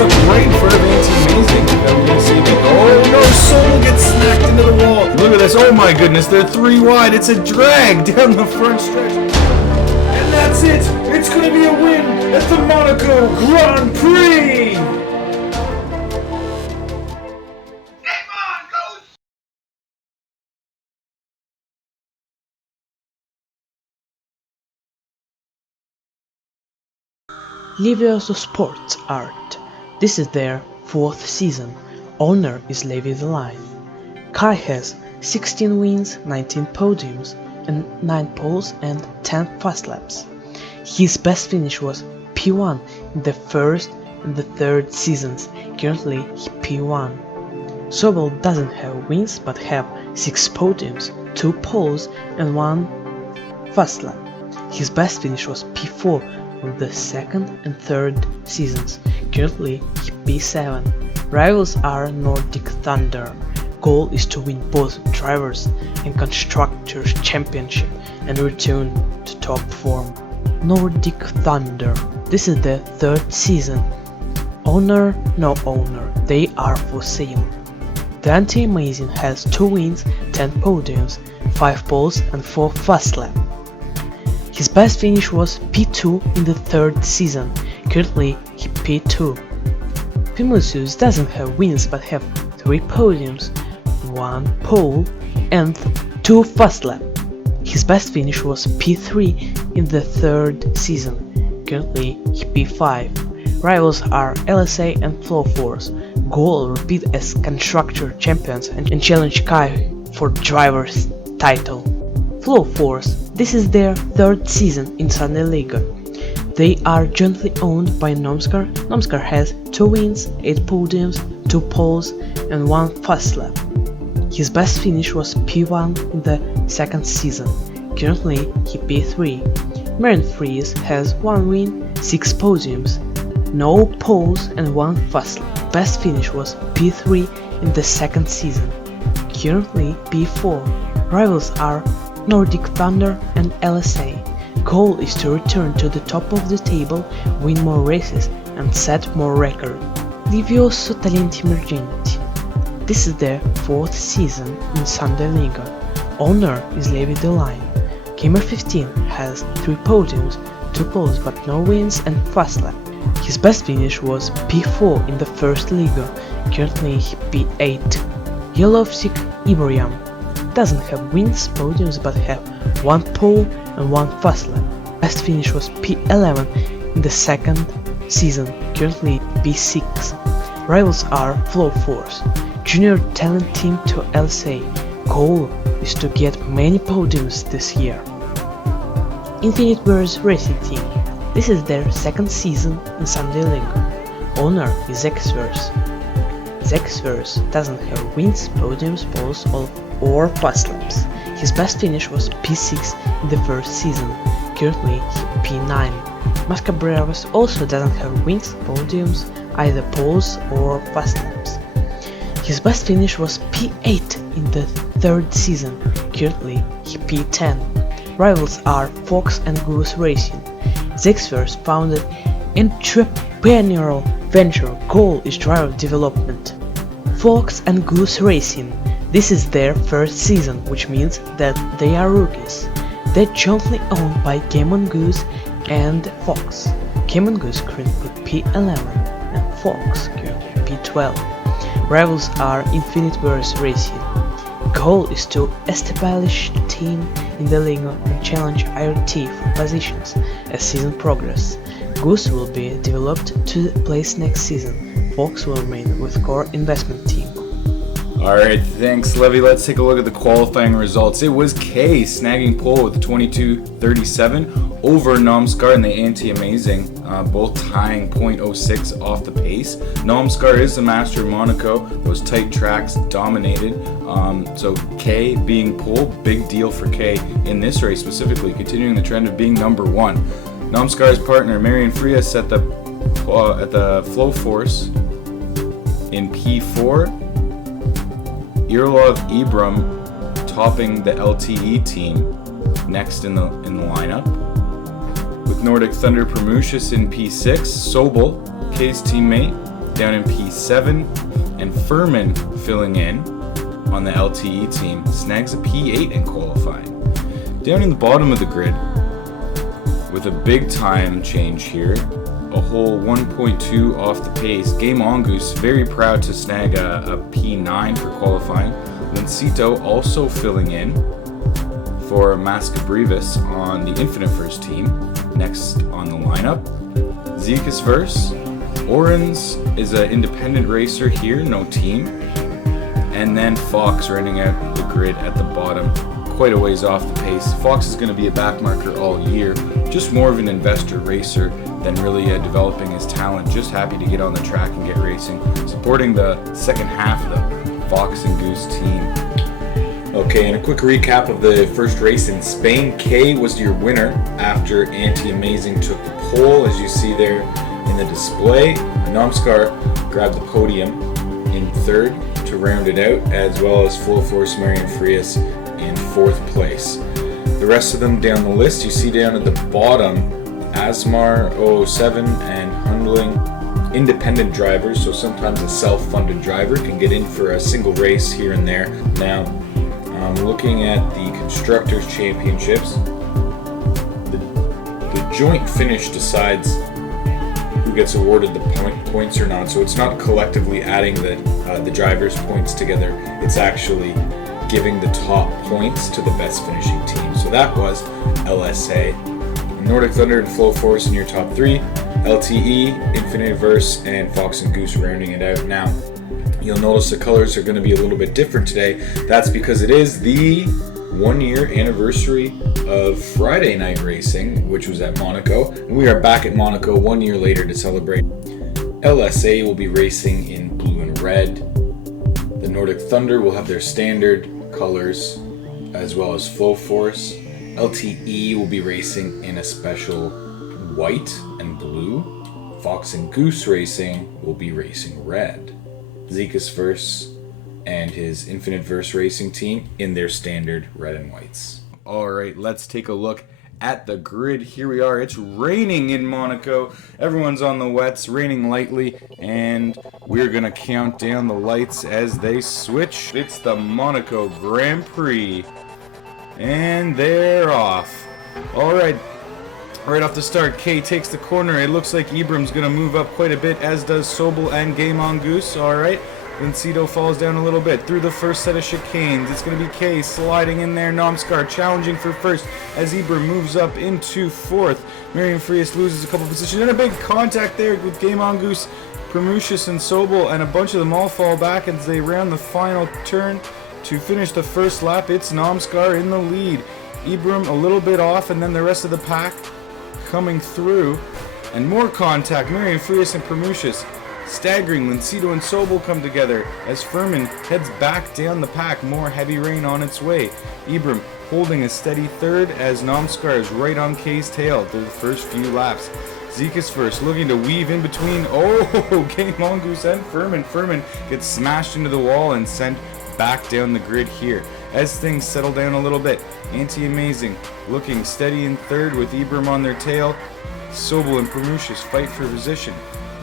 up right in front of Anti-Amazing. Then we're gonna see if oh no, Soul gets smacked into the wall. Look at this, oh my goodness, they're 3 wide. It's a drag down the front stretch. And that's it, it's gonna be a win at the Monaco Grand Prix. Levi's Sports Art. This is their 4th season. Owner is Levi the Lion. Kai has 16 wins, 19 podiums, and 9 poles and 10 fast laps. His best finish was P1 in the 1st and the 3rd seasons. Currently he P1. Sobel doesn't have wins but have 6 podiums, 2 poles and 1 fast lap. His best finish was P4 on the 2nd and 3rd seasons. Currently he P7. Rivals are Nordic Thunder. Goal is to win both Drivers and Constructors Championship and return to top form. Nordic Thunder. This is the 3rd season. Owner, no owner, they are for sale. The Anti-Amazing has 2 wins, 10 podiums, 5 poles and 4 fast laps. His best finish was P2 in the 3rd season. Currently he P2. Pimusius doesn't have wins but have 3 podiums, 1 pole and 2 fast laps. His best finish was P3 in the 3rd season. Currently he P5. Rivals are LSA and Flow Force. Goal repeat as Constructor Champions and challenge Kai for Driver's title. Flow Force. This is their 3rd season in Sunday League. They are jointly owned by Nomskar. Nomskar has 2 wins, 8 podiums, 2 poles and 1 fast lap. His best finish was P1 in the 2nd season. Currently he P3. Marin Freeze has 1 win, 6 podiums, no poles and 1 fast lap. Best finish was P3 in the 2nd season. Currently P4. Rivals are Nordic Thunder and LSA. Goal is to return to the top of the table, win more races and set more records. Livioso Talenti Emergenti. This is their 4th season in Sunday Liga. Owner is Levi the Lion. Gamer 15 has 3 podiums, 2 poles but no wins and fast lap. His best finish was P4 in the 1st Liga. Currently he P8. Yelovsik Ibrahim doesn't have wins, podiums but have 1 pole and 1 fast lap. Best finish was P11 in the 2nd season, currently P6. Rivals are Flow Force, junior talent team to LSA. Goal is to get many podiums this year. Infinite Birds Racing Team. This is their 2nd season in Sunday League. Owner is Xverse. Xverse doesn't have wins, podiums, poles or fast laps. His best finish was P6 in the 1st season. Currently P9. Mascabreras also doesn't have wins, podiums, either poles or fast laps. His best finish was P8 in the 3rd season. Currently he P10. Rivals are Fox and Goose Racing. Xverse founded entrepreneurial venture. Goal is driver development. Fox and Goose Racing. This is their 1st season, which means that they are rookies. They're jointly owned by Game on Goose and Fox. Game on Goose currently P11 and Fox currently P12. Rivals are Infinite Birds Racing. Goal is to establish the team in the league and challenge IRT for positions as season progresses. Goose will be developed to place next season. Fox will remain with core investment team. Alright, thanks Levy. Let's take a look at the qualifying results. It was K snagging pole with 22.37 over Nomskar and the Anti-Amazing, both tying 0.06 off the pace. Nomskar is the master of Monaco. Those tight tracks dominated. So K being pole, big deal for K in this race specifically, continuing the trend of being number 1. Nomskar's partner Marian Frias at the Flow Force in P4. Irlov Ibram topping the LTE team next in the lineup, with Nordic Thunder Promusius in P6, Sobel, K's teammate, down in P7, and Furman filling in on the LTE team snags a P8 in qualifying. Down in the bottom of the grid, with a big time change here, a whole 1.2 off the pace, Game Mongoose very proud to snag a P9 for qualifying. Lincito also filling in for Mascabrivis on the Infinite First team. Next on the lineup, JiSh Verse. Oren's is an independent racer here, no team. And then Fox running out the grid at the bottom, quite a ways off the pace. Fox is going to be a backmarker all year, just more of an investor racer than really developing his talent. Just happy to get on the track and get racing, supporting the second half of the Fox and Goose team. Okay, and a quick recap of the first race in Spain. K was your winner after Anti-Amazing took the pole, as you see there in the display. Namskar grabbed the podium in third to round it out, as well as Full Force Marian Frias in fourth place. The rest of them down the list, you see down at the bottom, Asmar 007 and Hundling, independent drivers, so sometimes a self-funded driver can get in for a single race here and there. Now, looking at the Constructors' Championships, the joint finish decides who gets awarded the points or not. So it's not collectively adding the drivers' points together. It's actually giving the top points to the best finishing team. So that was LSA. Nordic Thunder and Flow Force in your top three. LTE, Infinite Verse, and Fox and Goose rounding it out. Now, you'll notice the colors are going to be a little bit different today. That's because it is the 1 year anniversary of Friday night racing, which was at Monaco. And we are back at Monaco 1 year later to celebrate. LSA will be racing in blue and red. The Nordic Thunder will have their standard colors, as well as Flow Force. LTE will be racing in a special white and blue. Fox and Goose Racing will be racing red. JiSh Verse and his Infinite Verse Racing team in their standard red and whites. Alright, let's take a look at the grid. Here we are. It's raining in Monaco. Everyone's on the wets, raining lightly, and we're going to count down the lights as they switch. It's the Monaco Grand Prix, and they're off. Alright, right off the start, K takes the corner. It looks like Ibram's going to move up quite a bit, as does Sobel and Game Mongoose. Alright. Lincito falls down a little bit through the first set of chicanes. It's going to be K sliding in there. Namskar challenging for first as Ibram moves up into fourth. Marian Frias loses a couple positions. And a big contact there with Game Mongoose, Promucius, and Sobel. And a bunch of them all fall back as they round the final turn to finish the first lap. It's Namskar in the lead. Ibram a little bit off, and then the rest of the pack coming through. And more contact. Marian Frias and Promucius staggering. Lincito and Sobel come together as Furman heads back down the pack. More heavy rain on its way. Ibram holding a steady third as Namskar is right on K's tail through the first few laps. JiSh Verse looking to weave in between. Oh, Game Mongoose and Furman. Furman gets smashed into the wall and sent back down the grid here. As things settle down a little bit, Anti-Amazing looking steady in third with Ibram on their tail. Sobel and Promucius fight for position.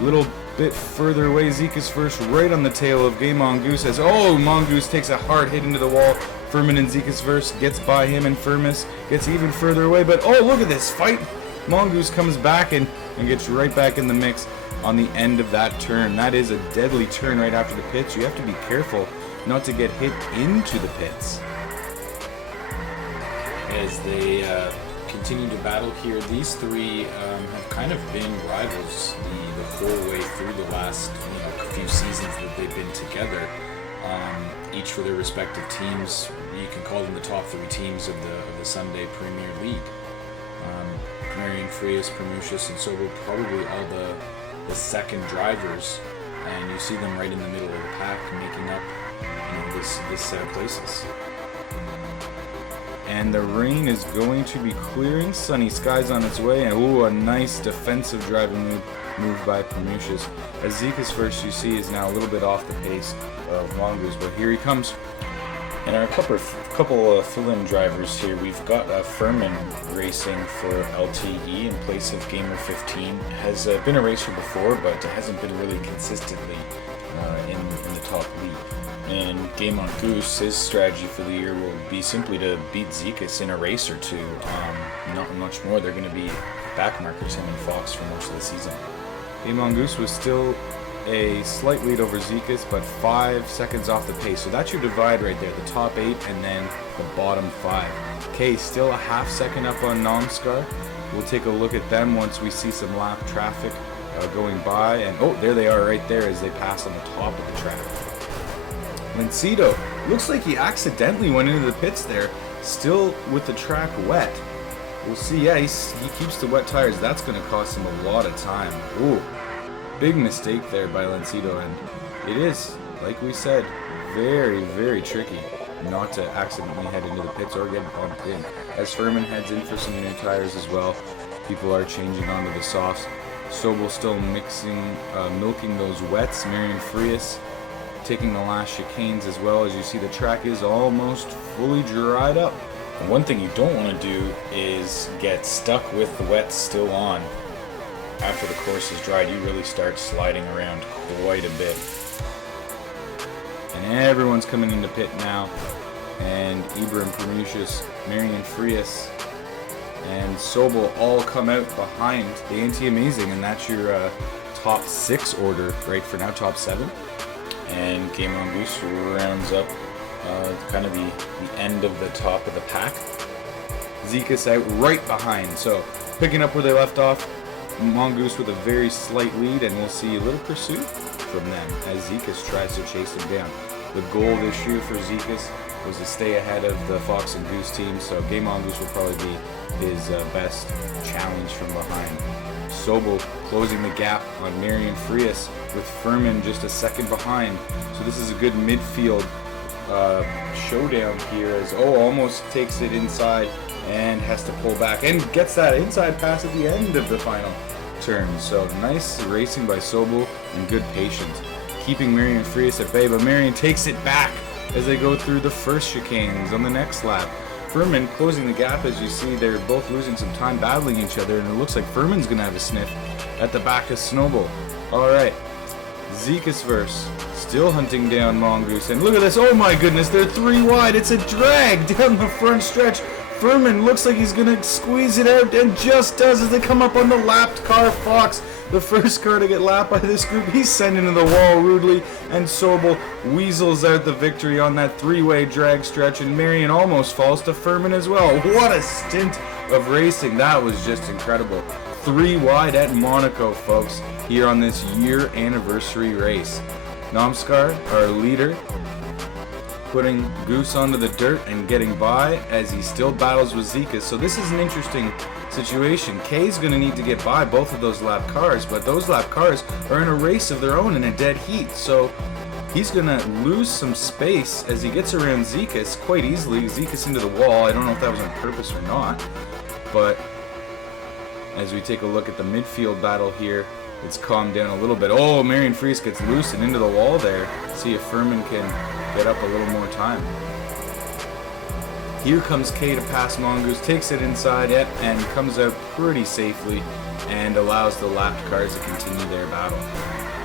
Little bit further away, JiSh Verse right on the tail of Game Mongoose as Mongoose takes a hard hit into the wall. Furman and JiSh Verse gets by him, and Furmus gets even further away, but look at this fight. Mongoose comes back and gets right back in the mix on the end of that turn. That is a deadly turn right after the pits. You have to be careful not to get hit into the pits. As they continue to battle here, these three have kind of been rivals the whole way through the last few seasons that they've been together, each for their respective teams. You can call them the top three teams of the Sunday Premier League. Marian Frias, Promucius, and Sobel probably all the second drivers, and you see them right in the middle of the pack making up this set of places. And the rain is going to be clearing. Sunny skies on its way, and a nice defensive driving move by Promucius. As JiSh Verse, you see, is now a little bit off the pace of Mongoose, but here he comes. And our couple of fill-in drivers here, we've got Furman racing for LTE in place of Gamer 15. Has been a racer before, but hasn't been really consistently in the top league. And Game on Goose, his strategy for the year will be simply to beat JiSh in a race or two. Not much more. They're going to be backmarkers, him and Fox, for most of the season. Game on Goose was still a slight lead over JiSh, but 5 seconds off the pace. So that's your divide right there, the top 8 and then the bottom 5. Okay, still a half second up on Namskar. We'll take a look at them once we see some lap traffic going by. And oh, there they are right there as they pass on the top of the track. Lancido, looks like he accidentally went into the pits there, still with the track wet. We'll see, yeah, he keeps the wet tires. That's going to cost him a lot of time. Ooh, big mistake there by Lancido, and it is, like we said, very, very tricky not to accidentally head into the pits or get bumped in. As Furman heads in for some new tires as well, people are changing onto the softs. Sobel still milking those wets. Marian Frias taking the last chicanes as well. As you see, the track is almost fully dried up. And one thing you don't want to do is get stuck with the wets still on. After the course is dried, you really start sliding around quite a bit. And everyone's coming into pit now. And Ibrahim Prometheus, Marian Frias, and Sobel all come out behind the Anti-Amazing, and that's your top 6 order right for now, top 7. And Game on Goose rounds up kind of the end of the top of the pack. JiSh out right behind, so picking up where they left off. Mongoose with a very slight lead, and we'll see a little pursuit from them as JiSh tries to chase him down. The goal this year for JiSh was to stay ahead of the Fox and Goose team, so Game on Goose will probably be his best challenge from behind. Sobel closing the gap on Marian Frias with Furman just a second behind. So this is a good midfield showdown here as almost takes it inside and has to pull back and gets that inside pass at the end of the final turn. So nice racing by Sobel and good patience, keeping Marian Frias at bay, but Marian takes it back as they go through the first chicanes on the next lap. Furman closing the gap. As you see, they're both losing some time battling each other, and it looks like Furman's going to have a sniff at the back of Snowball. Alright, JiSh verse, still hunting down Mongoose, and look at this, oh my goodness, they're 3 wide, it's a drag down the front stretch. Furman looks like he's going to squeeze it out, and just does as they come up on the lapped car. Fox, the first car to get lapped by this group, he's sent into the wall rudely, and Sobel weasels out the victory on that 3-way drag stretch, and Marian almost falls to Furman as well. What a stint of racing, that was just incredible. 3 wide at Monaco, folks, here on this year anniversary race. Namskar, our leader, putting Goose onto the dirt and getting by as he still battles with JiSh. So this is an interesting situation. Kay's going to need to get by both of those lap cars, but those lap cars are in a race of their own in a dead heat. So he's going to lose some space as he gets around JiSh quite easily. JiSh into the wall. I don't know if that was on purpose or not, but as we take a look at the midfield battle here, it's calmed down a little bit. Oh, Marian Frias gets loose and into the wall there. See if Furman can get up a little more time. Here comes Kay to pass Mongoose, takes it inside it, and comes out pretty safely and allows the lapped cars to continue their battle.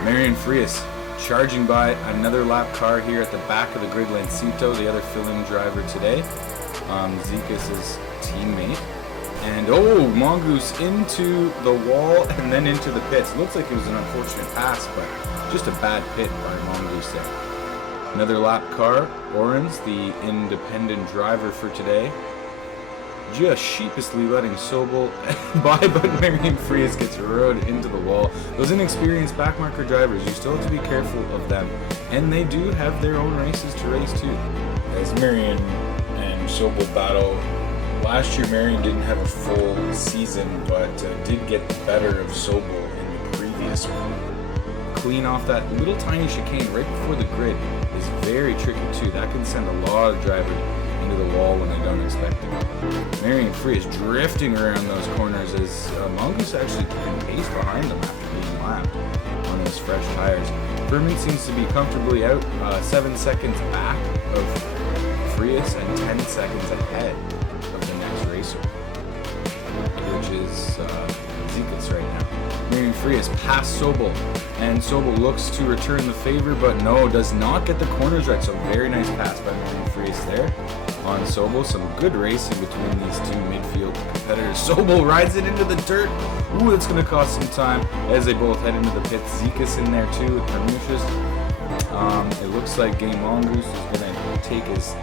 Marian Frias charging by another lap car here at the back of the grid. Lancito, the other fill-in driver today, JiSh's teammate. And oh, Mongoose into the wall and then into the pits. Looks like it was an unfortunate pass, but just a bad pit by Mongoose there. Another lap car, Orens, the independent driver for today, just sheepishly letting Sobel by, but Marian Frias gets rode into the wall. Those inexperienced backmarker drivers, you still have to be careful of them. And they do have their own races to race too. As Marian and Sobel battle, last year Marian didn't have a full season, but did get the better of Sobel in the previous one. Clean off that little tiny chicane right before the grid is very tricky too. That can send a lot of drivers into the wall when they don't expect it. Marian Frias drifting around those corners as Mongoose actually keeping pace behind them after being lapped on his fresh tires. Furman seems to be comfortably out, 7 seconds back of Frias and 10 seconds ahead of the next racer, which is JiSh right now. Marian Frias past Sobel, and Sobel looks to return the favor, but no, does not get the corners right. So very nice pass by Marian Frias there on Sobel. Some good racing between these two midfield competitors. Sobel rides it into the dirt. Ooh, that's going to cost some time as they both head into the pits. JiSh in there too with Pernicious. It looks like Game Mongoose is going to take his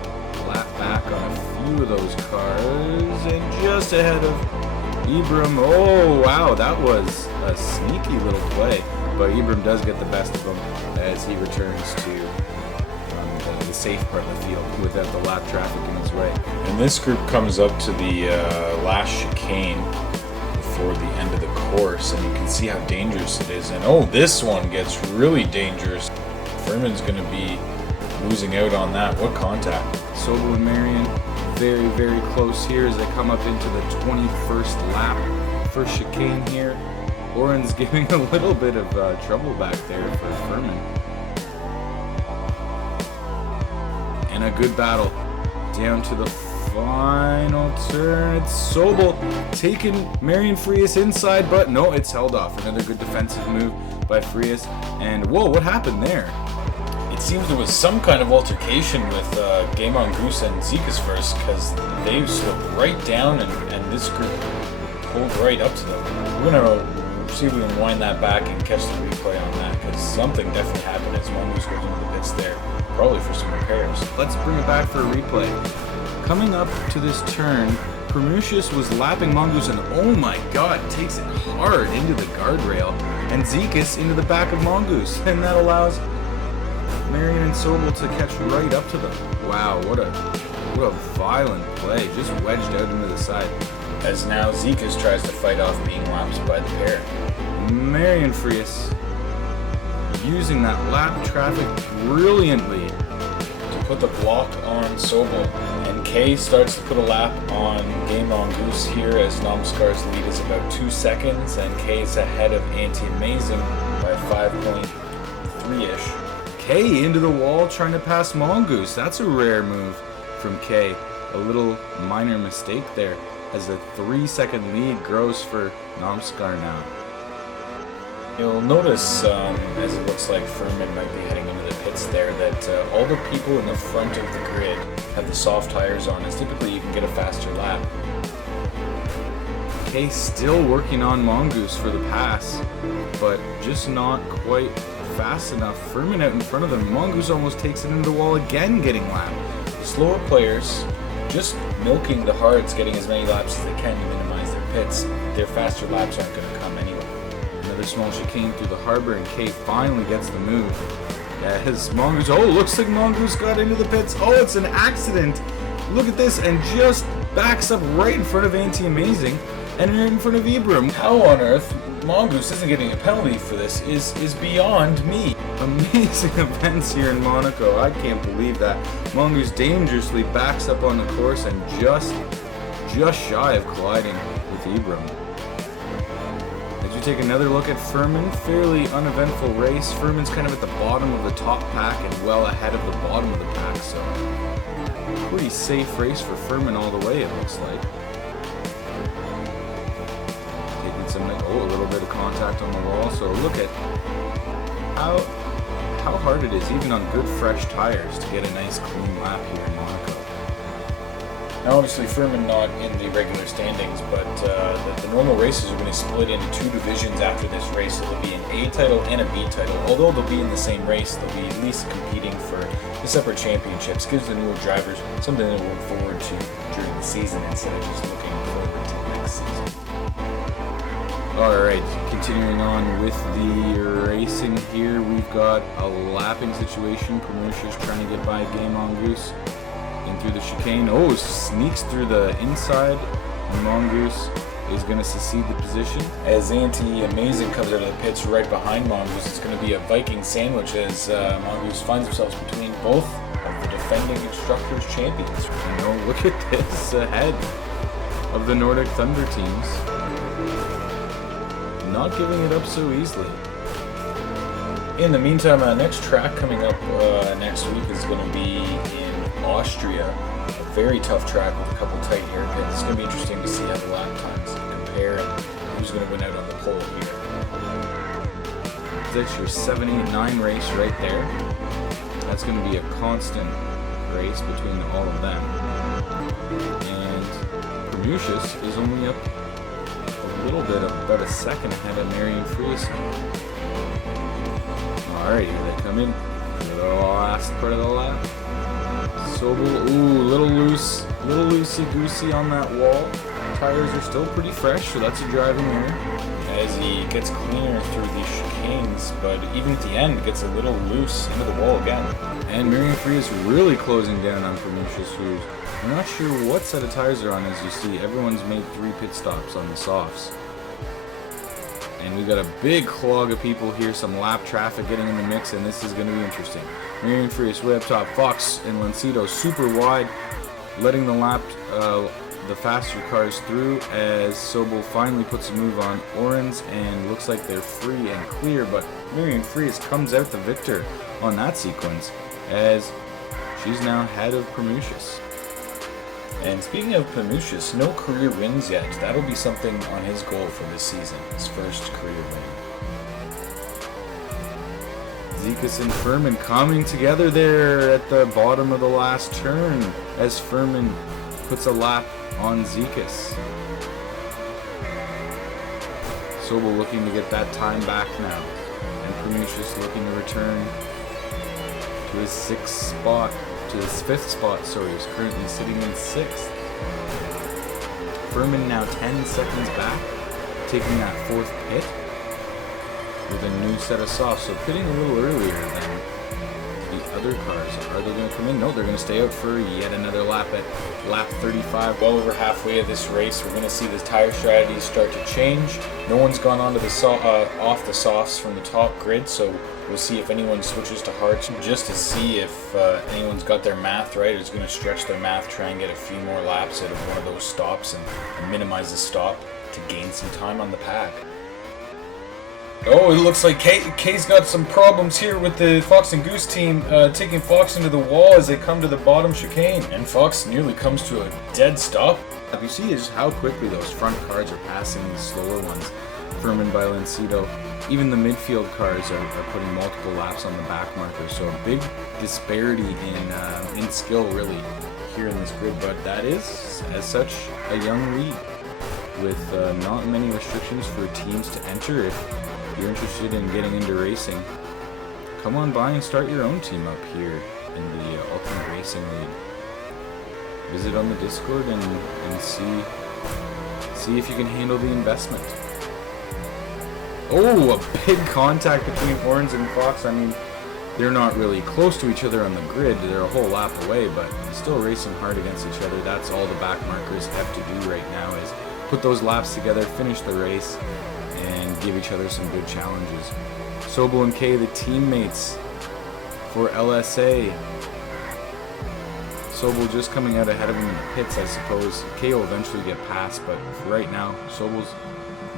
lap back on a few of those cars, and just ahead of Ibram. Oh wow, that was a sneaky little play, but Ibram does get the best of him as he returns to the safe part of the field without the lap traffic in his way. And this group comes up to the last chicane before the end of the course, and you can see how dangerous it is. And oh, this one gets really dangerous. Furman's going to be losing out on that. What contact? Sobel and Marian very, very close here as they come up into the 21st lap. First chicane here. Oren's giving a little bit of trouble back there for Furman. And a good battle down to the final turn. It's Sobel taking Marian Frias inside, but no, it's held off. Another good defensive move by Frias. And whoa, what happened there? It seems there was some kind of altercation with Game Mongoose and JiSh first, because they slipped right down and this group pulled right up to them. We're going to see if we can wind that back and catch the replay on that, because something definitely happened as Mongoose goes into the pits there, probably for some repairs. Let's bring it back for a replay. Coming up to this turn, Pernicious was lapping Mongoose, and oh my god, takes it hard into the guardrail, and JiSh into the back of Mongoose, and that allows Marian and Sobel to catch right up to them. Wow, what a violent play, just wedged out into the side. As now JiSh tries to fight off being lapped by the pair. Marian Frias using that lap traffic brilliantly to put the block on Sobel, and Kay starts to put a lap on Game Mongoose here as Nomskar's lead is about 2 seconds, and Kay is ahead of Anti-Amazing by 5.3-ish. Kay into the wall trying to pass Mongoose. That's a rare move from Kay. A little minor mistake there as the 3-second lead grows for Nomskar now. You'll notice, as it looks like Furman might be heading into the pits there, that all the people in the front of the grid have the soft tires on, as typically you can get a faster lap. Kay still working on Mongoose for the pass, but just not quite fast enough. Furman out in front of them. Mongoose almost takes it into the wall again, getting lapped. The slower players just milking the hards, getting as many laps as they can to minimize their pits. Their faster laps aren't going to come anyway. Another small chicane through the harbor, and Kay finally gets the move. As Mongoose, oh, looks like Mongoose got into the pits. Oh, it's an accident. Look at this, and just backs up right in front of Anti-Amazing and right in front of Ibram. How on earth Mongoose isn't getting a penalty for this is beyond me. Amazing events here in Monaco. I can't believe that. Mongoose dangerously backs up on the course and just shy of colliding with Ibram. As you take another look at Furman, fairly uneventful race. Furman's kind of at the bottom of the top pack and well ahead of the bottom of the pack, so pretty safe race for Furman all the way, it looks like. A little bit of contact on the wall, so look at how hard it is, even on good fresh tires, to get a nice clean lap here in Monaco. Now obviously Furman not in the regular standings, but the normal races are going to split into 2 divisions after this race, so there'll be an A title and a B title. Although they'll be in the same race, they'll be at least competing for the separate championships. Gives the newer drivers something to look forward to during the season instead of just looking forward to the next season. Alright, continuing on with the racing here, we've got a lapping situation. Pernicious trying to get by Game Mongoose in through the chicane. Oh, sneaks through the inside. Mongoose is going to secede the position. As Anti-Amazing comes out of the pits right behind Mongoose, it's going to be a Viking sandwich as Mongoose finds himself between both of the defending Constructors champions. Look at this ahead of the Nordic Thunder teams. Not giving it up so easily. In the meantime, next track coming up next week is going to be in Austria. A very tough track with a couple tight hairpins. It's going to be interesting to see how the lap times compare and who's going to win out on the pole here. That's your 7, 8, 9 race right there. That's going to be a constant race between all of them. And Promucius is only up a little bit, about a second ahead of Marion Frias. Alright, here they come in. The last part of the lap. Sobel, ooh, little loosey-goosey on that wall. Tires are still pretty fresh, so that's a driving error. As he gets cleaner through these chicanes, but even at the end gets a little loose into the wall again. And Marion Frias really closing down on Promucius, who's I'm not sure what set of tires they're on. As you see, everyone's made 3 pit stops on the softs. And we got a big clog of people here, some lap traffic getting in the mix, and this is going to be interesting. Marion Frias way up top, Fox and Lancito super wide, letting the faster cars through as Sobel finally puts a move on Oren's and looks like they're free and clear, but Marion Frias comes out the victor on that sequence as she's now ahead of Promucius. And speaking of Promucius, no career wins yet. That'll be something on his goal for this season, his first career win. JiSh and Furman coming together there at the bottom of the last turn as Furman puts a lap on JiSh. Sobel looking to get that time back now, and Promucius looking to return to his 5th spot, sorry, he's currently sitting in 6th. Furman now 10 seconds back, taking that 4th pit with a new set of softs, so pitting a little earlier than the other cars. Are they going to come in? No, they're going to stay out for yet another lap at lap 35. Well over halfway of this race, we're going to see the tire strategies start to change. No one's gone onto the off the softs from the top grid, so we'll see if anyone switches to hards just to see if anyone's got their math right, or is going to stretch their math, try and get a few more laps out of one of those stops and minimize the stop to gain some time on the pack. Oh, it looks like Kay's got some problems here with the Fox and Goose team, taking Fox into the wall as they come to the bottom chicane. And Fox nearly comes to a dead stop. You see just how quickly those front cars are passing the slower ones. Furman by Lancito. Even the midfield cars are putting multiple laps on the back marker. So a big disparity in skill really here in this grid. But that is, as such, a young league with not many restrictions for teams to enter. If you're interested in getting into racing, come on by and start your own team up here in the Ultimate Racing League. Visit on the Discord and see if you can handle the investment. Oh, a big contact between Orange and Fox. I mean, they're not really close to each other on the grid. They're a whole lap away, but still racing hard against each other. That's all the back markers have to do right now is put those laps together, finish the race, and give each other some good challenges. Sobel and Kay, the teammates for LSA. Sobel just coming out ahead of him in the pits, I suppose. Kay will eventually get past, but for right now, Sobel's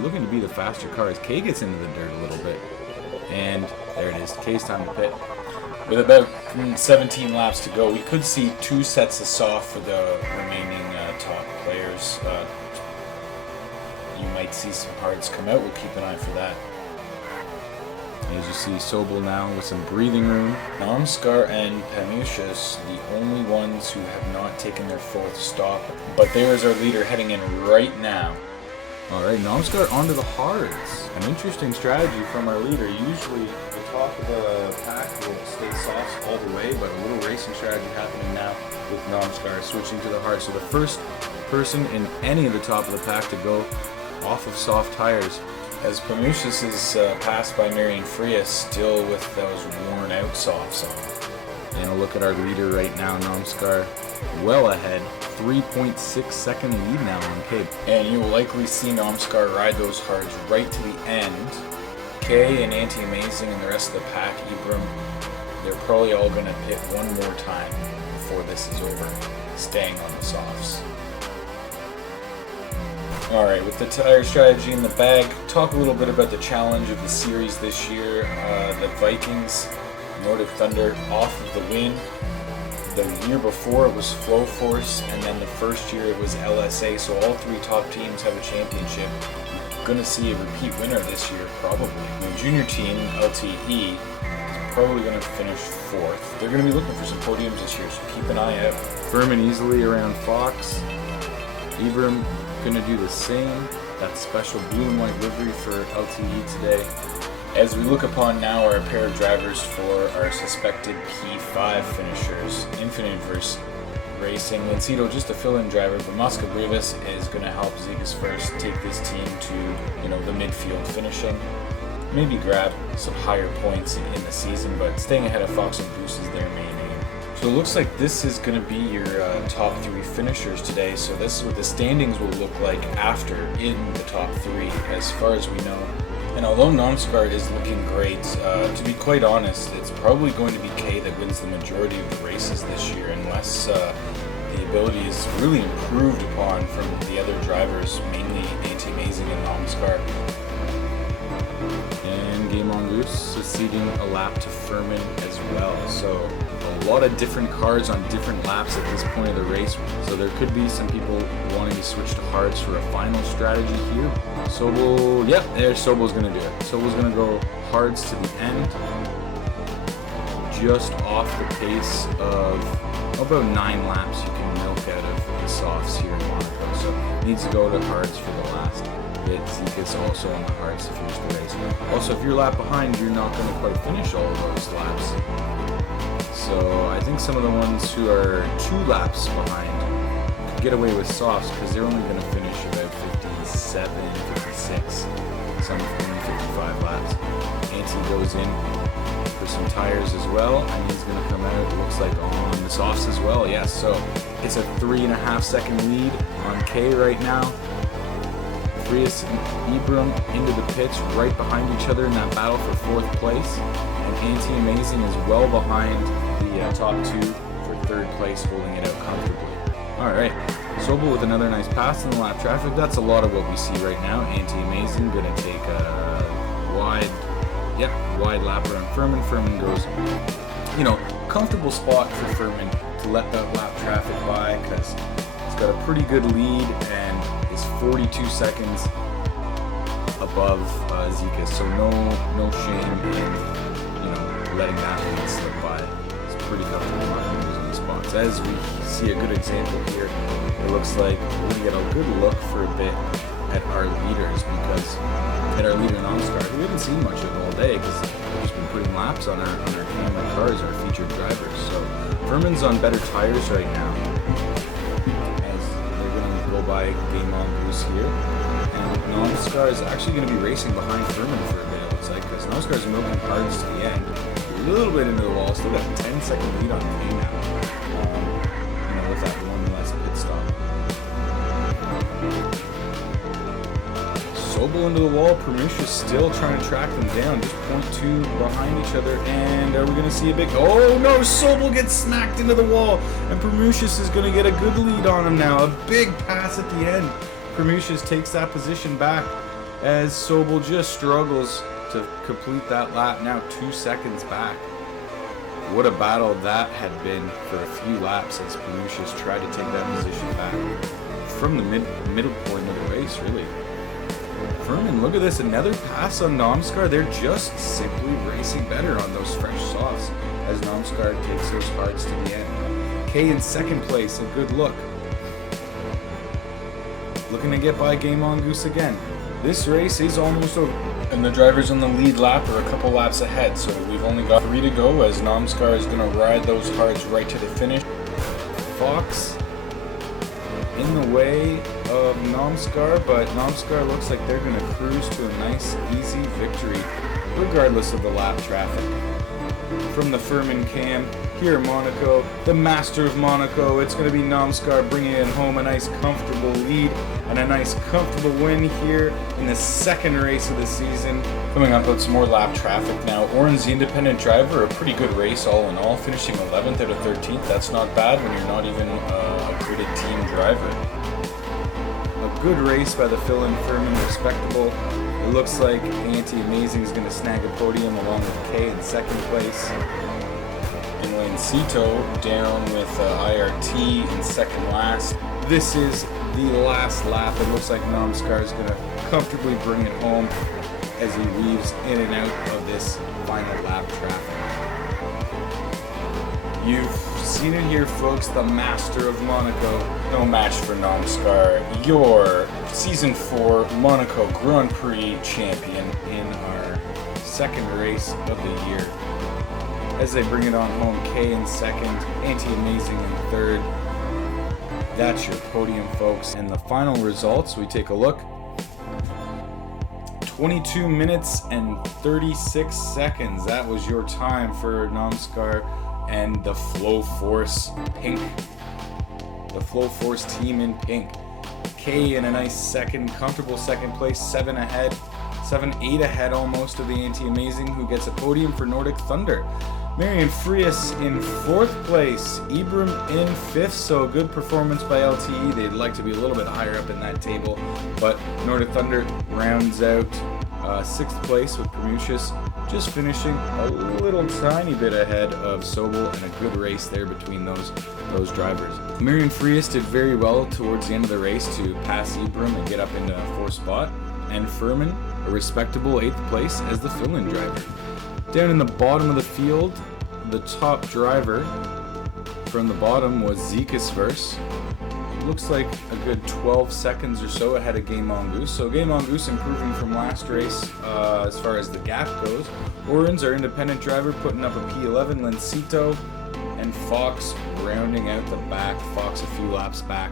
looking to be the faster car as Kay gets into the dirt a little bit. And there it is, Kay's time to pit. With about 17 laps to go, we could see 2 sets of soft for the remaining top players. You might see some parts come out. We'll keep an eye for that. As you see, Sobel now with some breathing room. Namskar and Pamucius, the only ones who have not taken their 4th stop. But there is our leader heading in right now. Alright, Namskar onto the hards. An interesting strategy from our leader. Usually the top of the pack will stay soft all the way, but a little racing strategy happening now with Namskar switching to the hards. So the first person in any of the top of the pack to go off of soft tires. As Pamucius is passed by Marion Frias, still with those worn out softs on. And a look at our leader right now, Namskar, well ahead. 3.6 second lead now on Kay. And you will likely see Namskar ride those hards right to the end. Kay and Anti-Amazing and the rest of the pack, Ibram, they're probably all going to pit one more time before this is over, staying on the softs. Alright, with the tire strategy in the bag, talk a little bit about the challenge of the series this year. The Vikings, Nordic Thunder, off of the win. The year before it was Flow Force, and then the first year it was LSA, so all three top teams have a championship. Gonna see a repeat winner this year, probably. The junior team, LTE, is probably gonna finish 4th. They're gonna be looking for some podiums this year, so keep an eye out. Furman easily around Fox. Ibram gonna do the same. That special blue and white livery for LTE today. As we look upon now are a pair of drivers for our suspected P5 finishers. Infinite versus Racing. Lancito just a fill-in driver, but Mosca Rivas is going to help JiSh first take this team to, the midfield, finishing. Maybe grab some higher points in the season, but staying ahead of Fox and Goose is their main aim. So it looks like this is going to be your top 3 finishers today. So this is what the standings will look like after in the top 3, as far as we know. And although Namskar is looking great, to be quite honest, it's probably going to be K that wins the majority of the races this year, unless the ability is really improved upon from the other drivers, mainly AT Amazing and Namskar. And Game On Goose succeeding a lap to Furman as well. So a lot of different cars on different laps at this point of the race. So there could be some people wanting to switch to hards for a final strategy here. Sobel, yep, there Sobel's going to do it. Sobel's going to go hards to the end. Just off the pace of about 9 laps you can milk out of the softs here in Monaco. So needs to go to hards for the last bit. JiSh also on the hards to finish the race. Also, if you're a lap behind, you're not going to quite finish all of those laps. So I think some of the ones who are 2 laps behind could get away with softs because they're only going to finish about 57, 56, some only 55 laps. Anti goes in for some tires as well, and he's going to come out, it looks like, on the softs as well. Yes, so it's a 3.5 second lead on K right now. Frias and Ibram into the pits right behind each other in that battle for 4th place. And Anti Amazing is well behind the top 2 for 3rd place, holding it out comfortably. Alright, Sobel with another nice pass in the lap traffic. That's a lot of what we see right now. Anti Amazing going to take a wide lap around Furman. Furman goes, comfortable spot for Furman to let that lap traffic by because he's got a pretty good lead and is 42 seconds above JiSh. So no shame in letting that lead slip by. It's pretty comfortable not losing the spots. As we see a good example here, it looks like we're going to get a good look for a bit at our leaders, because at our leader Namskar, who we haven't seen much of all day because we've just been putting laps on our camera cars, our featured drivers. So Furman's on better tires right now, as they're going to go by Game On Goose here. And Namskar is actually going to be racing behind Furman for a bit, it looks like, because Namskar's moving hards to the end, a little bit into the wall, still got a 10-second lead on K now, with that one less pit stop. Sobel into the wall, Pramush is still trying to track them down, just 0.2 behind each other, and are we going to see a big... Oh no, Sobel gets smacked into the wall, and Pramushis is going to get a good lead on him now, a big pass at the end. Pramushis takes that position back as Sobel just struggles to complete that lap, now 2 seconds back. What a battle that had been for a few laps as Pramushis tried to take that position back from the middle point of the race, really. Furman, look at this, another pass on Namskar. They're just simply racing better on those fresh softs as Namskar takes those hards to the end. K in 2nd place, a good look. Looking to get by Game On Goose again. This race is almost over, and the drivers on the lead lap are a couple laps ahead, so we've only got 3 to go as Namskar is going to ride those hards right to the finish. Fox in the way of Namskar, but Namskar looks like they're going to cruise to a nice, easy victory, regardless of the lap traffic. From the Furman cam, here in Monaco, the master of Monaco, it's going to be Namskar bringing in home a nice, comfortable lead and a nice, comfortable win here in the 2nd race of the season. Coming up with some more lap traffic now. Oren's the independent driver, a pretty good race all in all, finishing 11th out of 13th. That's not bad when you're not even a gridded team driver. A good race by the fill-in Furman, respectable. It looks like Anti Amazing is going to snag a podium along with K in 2nd place. And Lincito down with IRT in second last. This is the last lap. It looks like Namskar is going to comfortably bring it home as he weaves in and out of this final lap traffic. You've seen it here, folks, the master of Monaco. No match for Namskar, your Season 4 Monaco Grand Prix champion in our second race of the year. As they bring it on home, K in second, Anti-Amazing in third. That's your podium, folks. And the final results, we take a look. 22 minutes and 36 seconds. That was your time for Namskar and the Flow Force Pink. The Flow Force team in pink. K in a nice second, comfortable second place, 8 ahead almost of the Anti-Amazing, who gets a podium for Nordic Thunder. Marian Frias in fourth place, Ibram in fifth, so a good performance by LTE. They'd like to be a little bit higher up in that table, but Nordic Thunder rounds out sixth place with Prometheus, just finishing a little tiny bit ahead of Sobel, and a good race there between those drivers. Marian Frias did very well towards the end of the race to pass Ibram and get up into fourth spot, and Furman a respectable 8th place as the fill-in driver. Down in the bottom of the field, the top driver from the bottom was Zekas Verse. Looks like a good 12 seconds or so ahead of Game Mongoose. So Game Mongoose improving from last race as far as the gap goes. Orens, our independent driver, putting up a P11. Lincito and Fox rounding out the back. Fox a few laps back,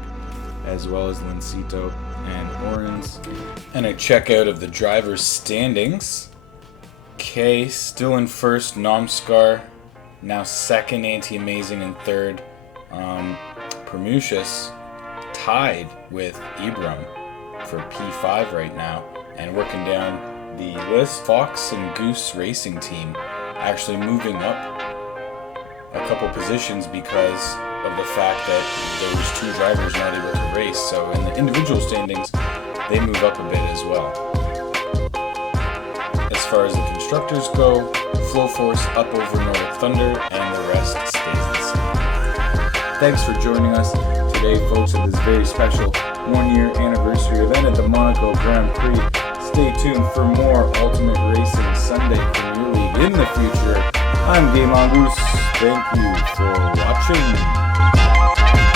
as well as Lincito and Orens. And a check out of the drivers' standings. K still in first, Namskar now second, Anti-Amazing in third. Prometheus tied with Ibram for P5 right now, and working down the list, Fox and Goose Racing Team actually moving up a couple positions because of the fact that there was 2 drivers not able to race, so in the individual standings they move up a bit as well. As far as the constructors go, Flow Force up over Nordic Thunder, and the rest stays the same. Thanks for joining us today, folks, at this very special 1-year anniversary event at the Monaco Grand Prix. Stay tuned for more Ultimate Racing Sunday Premier League in the future. I'm Game Mongoose. Thank you for watching.